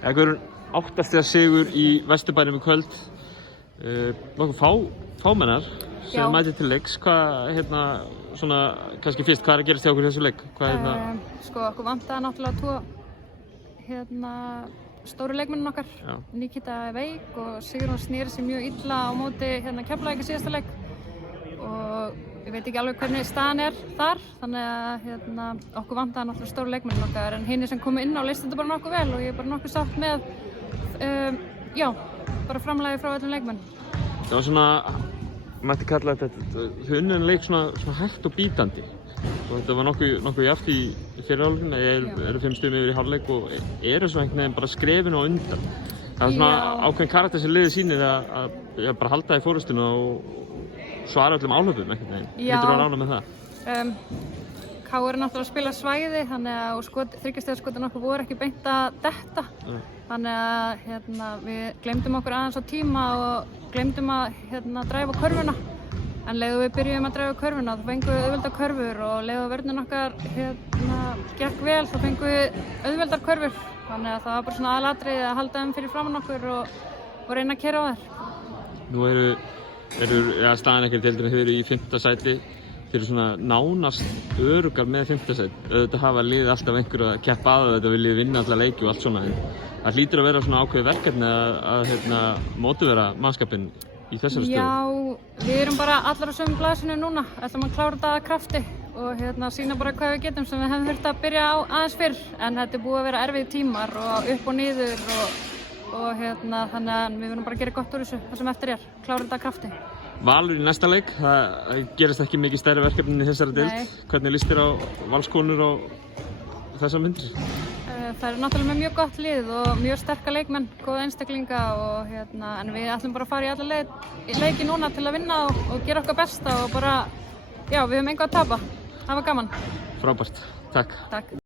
Guðrún, 8 stiga sigur í Vesturbænum í kvöld. Nokkuð fámennar sem mæti til leiks. Hvað, svona, kannski fyrst, hvað er að gerast hjá okkur í þessu leik? Sko, okkur vantaði náttúrulega 2 stóru leikmennin okkar. Nikita er veik og Sigrún sneri sig mjög illa á móti Keflavík í síðasta leik. Og ég veit ekki alveg hvernig staðan er þar, þannig að okkur vantaði náttúrulega stóru leikmennin okkar, en hinir sem komu inn á leist þetta bara nokkuð vel og ég er bara nokkuð sátt með bara framlagi frá öllum leikmenn. Það var svona, mætti kalla þetta þunnin leik svona hægt og bítandi. Og þetta var nokkuð jafnt í fyrri hálfleiknum, eru 5 stigum yfir í hálfleik og eru svona einhvern veginn bara skrefinu á undan. Það er svona ákveðin karakter sem liðið sýnir að bara halda í fórustuna og svara öllum áhlaupum einhvern veginn. Lítur þú að rána með það? KR er náttúrulega að spila svæði, þannig að þriggjastigaskotin okkur voru ekki beint að detta. Þannig að við gleymdum okkur aðeins á tíma og gleymdum að dræfa körfuna. En leiðu við byrjuðum að dræfa körfuna, þá fengum við auðveldar körfur og leiðu vörnin okkar gekk vel, þá fengum við auðveldar körfur. Þannig að það var bara svona aðalatriði að halda þeim fyrir framan okkur og reyna að keyra á þær. Nú eru staðan ekkert deildinni, þið eru í 5. sæti. Þið eru svona nánast öruggar með 5. sæti. Auðvitað hafa liðið alltaf einhver að keppa að þetta, viljið vinna alla leiki og allt svona. Það hlýtur að vera svona ákveðið verkefni að mótivera mannskapinn í þessari stöðu. Já, við erum bara allar á sömu blaðsinu núna. Ætlum að klára þetta að krafti og sýna bara hvað við getum sem við hefum þurft að byrja á aðeins fyrr. En þetta er búið að vera erfiðir tímar og upp og niður og þannig að við verðum bara að gera gott úr þessu það sem eftir er, klára þetta að krafti. Valur í næsta leik, það gerist ekki mikið stærri verkefni í þessari deild. Hvernig líst þér á Valskonur og þessar myndir? Það eru náttúrulega með mjög gott lið og mjög sterka leikmenn, góða einstaklinga en við ætlum bara að fara í alla leiki núna til að vinna og gera okkar besta og bara, við höfum engu að tapa. Það var gaman. Frábært. Takk.